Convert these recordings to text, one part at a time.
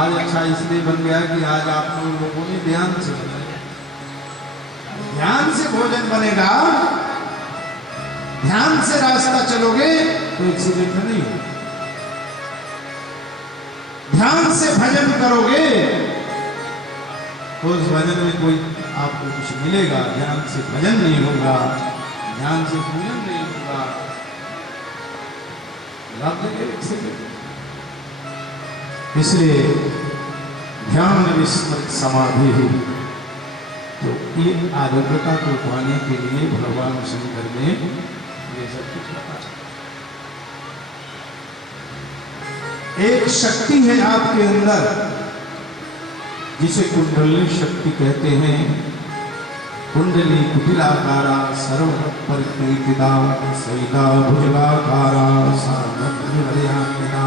आज अच्छा इसलिए बन गया कि आज आप लोगों ने ध्यान से बनाया। ध्यान से भोजन बनेगा, ध्यान से रास्ता चलोगे तो एक्सीडेंट नहीं होगा। ध्यान से भजन करोगे तो उस भजन में कोई आपको कुछ मिलेगा। ध्यान से भजन नहीं होगा, ध्यान से पूजन नहीं होगा, इसलिए ध्यान विस्मृत समाधि है। तो ये आरोग्यता को पाने के लिए भगवान शंकर ने ये सब कुछ बताया। एक शक्ति है आपके अंदर जिसे कुंडली शक्ति कहते हैं। कुंडली कुटिलाकारा सर्व परिकृतिता सहिता भुजलाकारा सामग्र्यवलयान्विता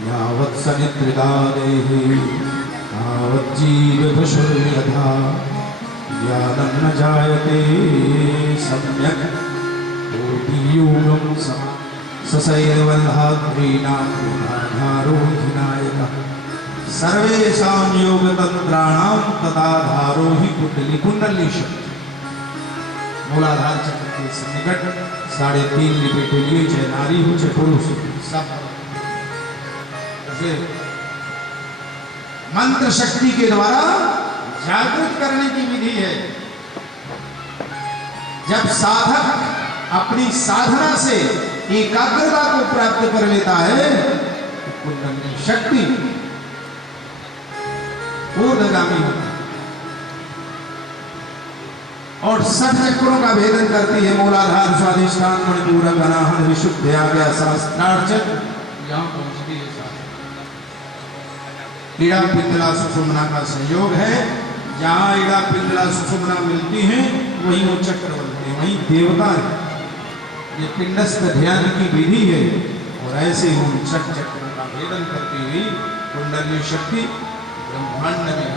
यावत् सनिद्रिता देहि तावत् जीवभुषुर्यथा ज्ञानं न जायते सम्यक् योगियोगं ससैर्वल्हाद्रीणां गुणाधारोऽधिनायकः सर्वेषां योगतंत्राणां तदाधारो ही कुंडली। कुंडली शक्ति मूलाधार चक्र के निकट 3.5 लिपटे लिए, चाहे नारी हो चाहे पुरुष, सब मंत्र शक्ति के द्वारा जागृत करने की विधि है। जब साधक अपनी साधना से एकाग्रता को प्राप्त कर लेता है तो कुंडली शक्ति ऊर्ध्वगामी होती है और 60 चक्रों का भेदन करती है। मूलाधार स्वाधिष्ठान मणिपूर अनाहत विशुद्ध आज्ञा सहस्त्रार्चन यहां पहुंचती है। ईड़ा पिंगला सुषुम्ना का संयोग है। जहां ईड़ा पिंगला सुषुम्ना मिलती है वहीं वो चक्र बनते हैं, वहीं देवता है। ये पिंडस्थ ध्यान की विधि है और ऐसे ही उन 60 चक्रों का भेदन करती हुई कुंडली शक्ति ब्रह्मांड में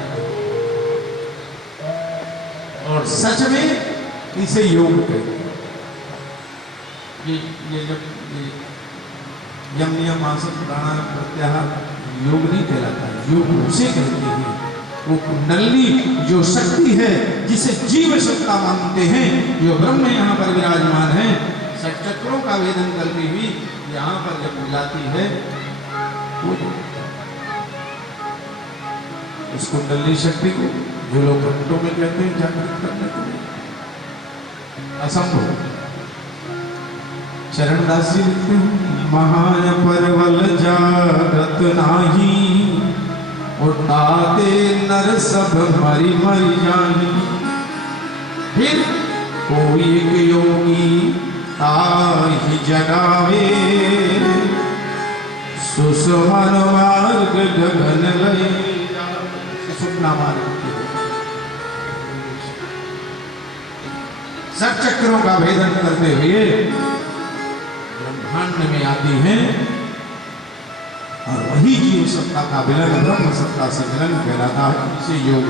और सच में इसे योग कहते हैं। ये जब यम नियम आसन प्राणायाम प्रत्याहार योग नहीं कहलाता, योग उसे कहते हैं। वो कुंडली जो शक्ति है जिसे जीव सत्ता मानते हैं, जो ब्रह्म यहाँ पर विराजमान है, 60 चक्रों का भेदन करती हुई यहाँ पर जब मिलाती है वो उस कुंडली शक्ति को जो लोग घंटों में कहते हैं जागृत करने के लिए असंभव। चरणदास जी लिखते हैं महान परवल जागृत नाही उठाते नर सब मरी मरी जाही। फिर कोई एक योगी ताहि जगावे सुसुमन मार्ग गगन लय। सुपना मार्ग 60 चक्रों का भेदन करते हुए ब्रह्मांड में आती हैं और वही जीव सत्ता का विलय ब्रह्म सत्ता से मिलन कहलाता है। इसे योग।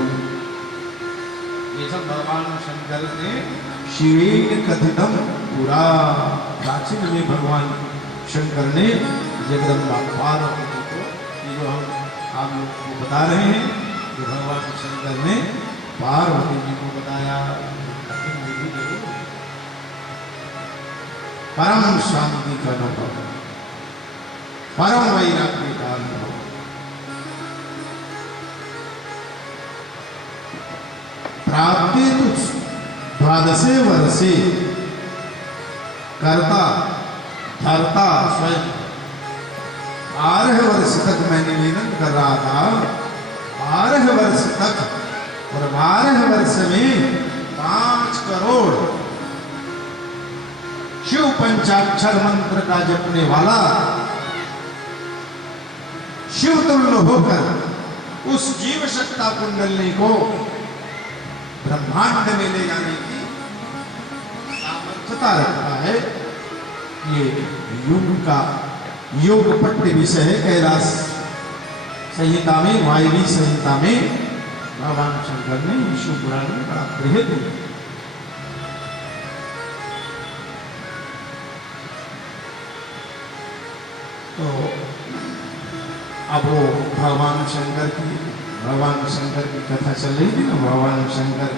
ये सब भगवान शंकर ने शिवेन कथितम पुरा प्राचीन में भगवान शंकर ने जगदम्बा पार्वती को, जो हम आप लोग को बता रहे हैं, जो भगवान शंकर ने पार्वती जी को बताया। परम शांति का अनुभव, परम वैराग्य का अनुभव। प्राप्ति तुझ 12 वर्षे करता धरता स्वयं। 12 वर्ष तक मैं निवेदन कर रहा था, 12 वर्ष तक, और 12 वर्ष में 5 करोड़ शिव पंचाक्षर मंत्र का जपने वाला शिव तुल्य होकर उस जीव सत्ता कुंडली को ब्रह्मांड में ले जाने की सामर्थ्यता रखता है। ये योग का योग पट्ट विषय है। कैलाश संहिता में, वायवी संहिता में भगवान शंकर ने शिव पुराण में बड़ा बृहद तो अब वो भगवान शंकर की कथा चल रही थी ना, भगवान शंकर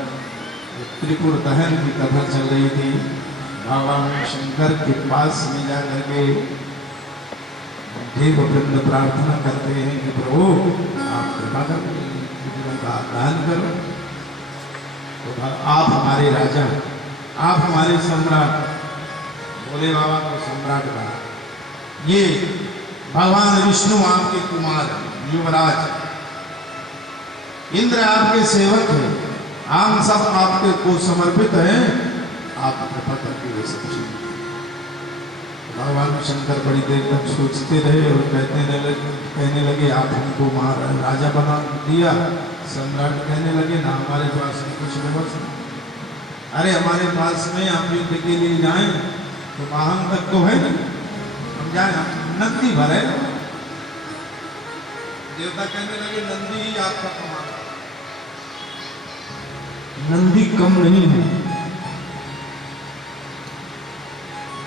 त्रिपुर दहन की कथा चल रही थी। भगवान शंकर के पास में जाकर के देववृंद प्रार्थना करते हैं कि प्रभु आप कृपा करो, का दान करो। तो आप हमारे राजा, आप हमारे सम्राट, भोले बाबा को सम्राट बना। ये भगवान विष्णु आपके कुमार युवराज, इंद्र आपके सेवक हैं, हम सब आपके को समर्पित हैं, आप कृपा करके ये सब चीज। भगवान शंकर बड़ी देर तक सोचते रहे और कहने लगे आप हमको राजा बना दिया, सम्राट कहने लगे ना हमारे पास कुछ व्यवस्था, अरे हमारे पास में आप युद्ध के लिए जाएं तो वाहन तक तो है नहीं, हम जाए नंदी भरे। देवता कहने लगे नंदी ही आपका कमाल, नंदी कम नहीं है,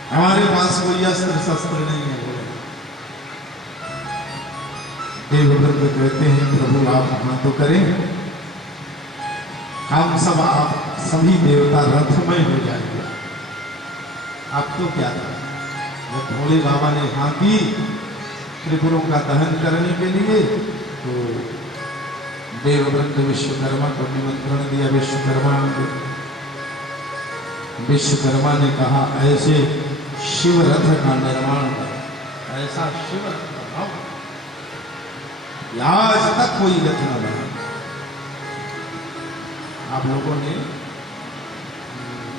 हमारे पास कोई अस्त्र शस्त्र नहीं है। बोले देवव्रत कहते हैं प्रभु आप हाँ तो करें, हम सब आप सभी देवता रथमय हो जाएंगे। अब तो क्या था, जब भोले बाबा ने हाँ की त्रिपुरों का दहन करने के लिए, तो देवव्रत विश्वकर्मा को निमंत्रण दिया। विश्वकर्मा ने कहा ऐसे शिव रथ का निर्माण कर, ऐसा शिव रथ बनाओ, आज तक कोई रथ न बना। आप लोगों ने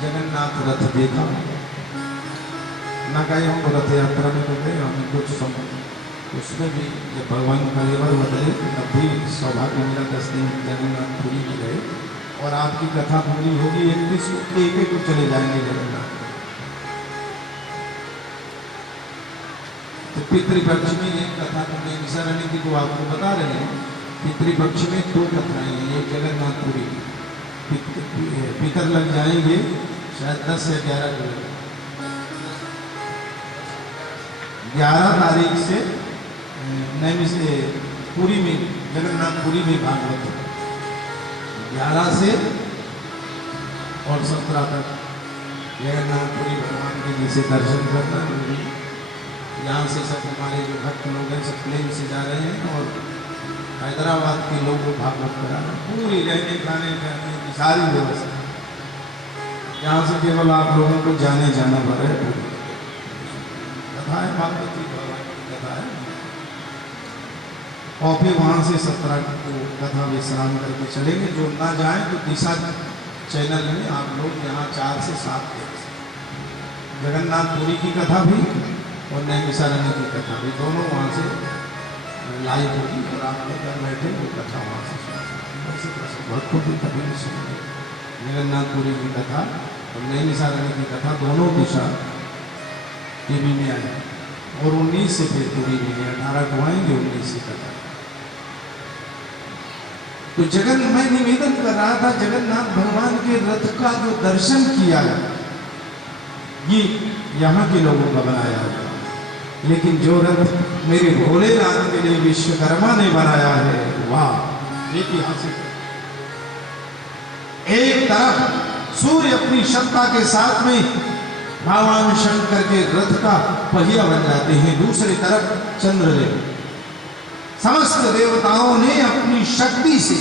जगन्नाथ रथ देखा ना, गए हम रथ यात्रा में तो गए, हम कुछ समय उसमें भी जब भगवान का लेवर बदले तब भी सौभाग्य मिला। 10 दिन जगन्नाथपुरी में गए और आपकी कथा पूरी होगी 31 को, एक को चले जाएंगे जगन्नाथ। तो पितृपक्ष में एक कथा तो निशारणी की को आपको बता रहे हैं। पितृपक्ष में 2 कथाएं हैं, एक जगन्नाथपुरी पितर लग जाएंगे शायद 10 या 11 को, 11 तारीख से नैमी से पुरी में, जगन्नाथपुरी में भागवत 11 से और 17 तक जगन्नाथपुरी भगवान के जी से दर्शन करना। यहाँ से सब हमारे जो भक्त लोग हैं सब प्लेन से जा रहे हैं और हैदराबाद के लोगों को भागवत कराना, पूरी रहने खाने की सारी व्यवस्था। यहाँ से केवल आप लोगों को जाना पड़े। कथा है भागवती भगवान की कथा है, और फिर वहाँ से 17 को कथा विश्राम करके चलेंगे। जो ना जाए तो दिशा चैनल में आप लोग यहाँ 4 से 7 देख सकते। जगन्नाथपुरी की कथा भी और नैमिषारण्य की कथा भी, दोनों वहाँ से लाइव होगी और आप लोग घर बैठे वो कथा वहाँ से सुन। भक्तों की कभी नहीं सुनेंगे जगन्नाथपुरी की कथा और नैमिषारण्य की कथा, दोनों दिशा टीवी में आए और 19 से फिर पूरी में 18 को आएंगे, 19 से कथा। तो मैं निवेदन कर रहा था जगन्नाथ भगवान के रथ का जो दर्शन किया ये यहाँ के लोगों का बनाया है, लेकिन जो रथ मेरे भोलेनाथ के लिए विश्वकर्मा ने बनाया है, वाह ऐतिहासिक। एक तरफ सूर्य अपनी क्षमता के साथ में भगवान शंकर के रथ का पहिया बन जाते हैं, दूसरी तरफ चंद्रदेव, समस्त देवताओं ने अपनी शक्ति से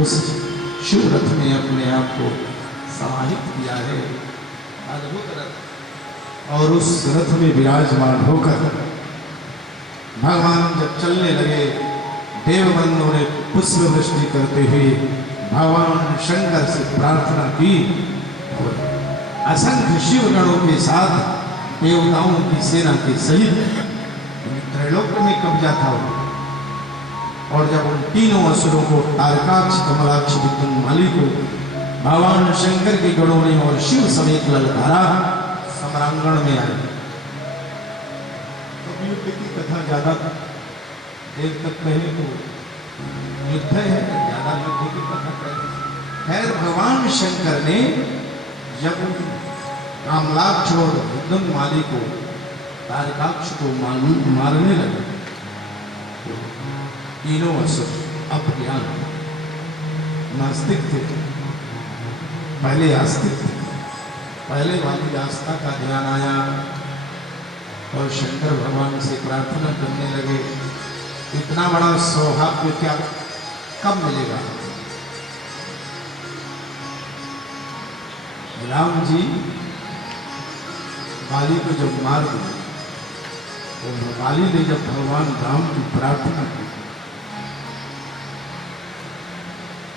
उस शिव रथ में अपने आप को समाहित किया है। अद्भुत रथ, और उस रथ में विराजमान होकर भगवान जब चलने लगे, देवबंधुओं ने पुष्प वृष्टि करते हुए भगवान शंकर से प्रार्थना की और असंख्य शिवगणों के साथ देवताओं की सेना के सहित त्रैलोक में कब्जा था। और जब उन तीनों असुरों को तारकाक्ष, कमलाक्ष, विद्युन्माली को भगवान शंकर के गणों ने और शिव समेत ललकारा, सम्रांगण में आए। तो युद्ध की कथा ज्यादा देर तक पहले तो युद्ध है, ज्यादा युद्ध की कथा पहले। खैर भगवान शंकर ने जब कमलाक्ष और विद्युन्माली को, तारकाक्ष को मारने लगे तीनों असुर अज्ञान नास्तिक थे, पहले आस्तिक थे। पहले वाली आस्था का ध्यान आया और शंकर भगवान से प्रार्थना करने लगे, इतना बड़ा सौभाग्य क्या कब मिलेगा? राम जी बाली को जब मार दिया, तो बाली ने जब भगवान राम की प्रार्थना की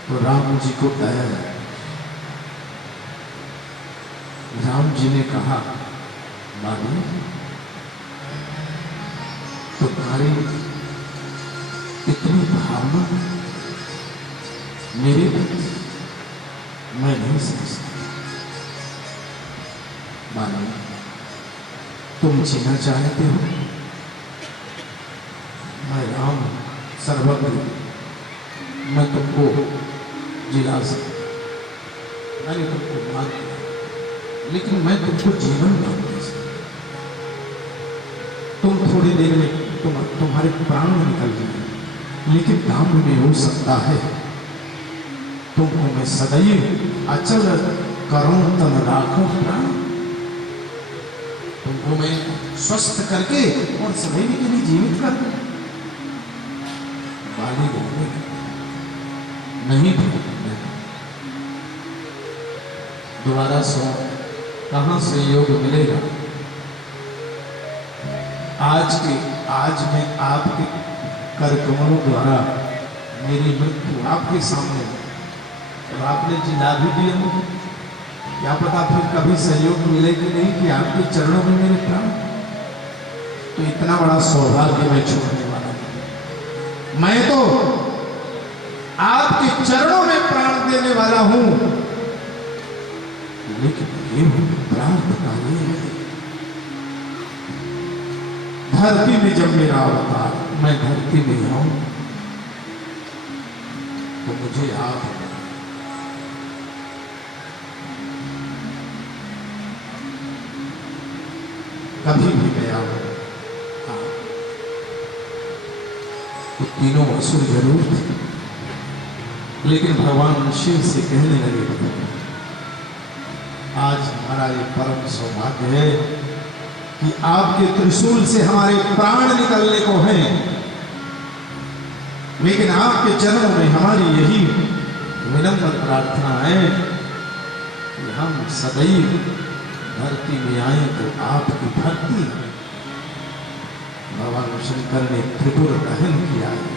तो राम जी को दया आई। राम जी ने कहा, बाली तुम्हारी इतनी भावना मेरे प्रति मैं नहीं समझ सकता। बाली तुम जीना चाहते हो, मैं राम सर्वज्ञ, मैं तुमको जिला सकता, मैंने तुमको मार दिया, लेकिन मैं तुमको जीवन नहीं दे सकता। तुम थोड़ी देर में तुम्हारे प्राण निकल जाए, लेकिन काम में हो सकता है तुमको मैं सदैव अचल करूं तन राखूं प्राण, तुमको मैं स्वस्थ करके और सदैव के लिए जीवित कर दूं। बाली बोलने नहीं, दोबारा सो कहां से योग मिलेगा? आज मैं आपके कर कमलों द्वारा मेरी मृत्यु आपके सामने, और आपने जिला भी दिया मुझे, क्या पता फिर कभी सहयोग मिले कि नहीं कि आपके चरणों में मेरे प्राण। तो इतना बड़ा सौभाग्य मैं छोड़ने वाला हूं। मैं तो आपके चरणों में प्राण देने वाला हूं, लेकिन ये प्रार्थना ये है, धरती में जब मेरा अवतार, मैं धरती में आऊं तो मुझे आप कभी भी गया हो तो तीनों असुर जरूर थे, लेकिन भगवान शिव से कहने लगे, आज हमारा ये परम सौभाग्य है कि आपके त्रिशूल से हमारे प्राण निकलने को हैं, लेकिन आपके चरणों में हमारी यही विनम्र प्रार्थना है कि हम सदैव धरती में आए तो आपकी भक्ति। भगवान शंकर ने त्रिपुर दहन किया है,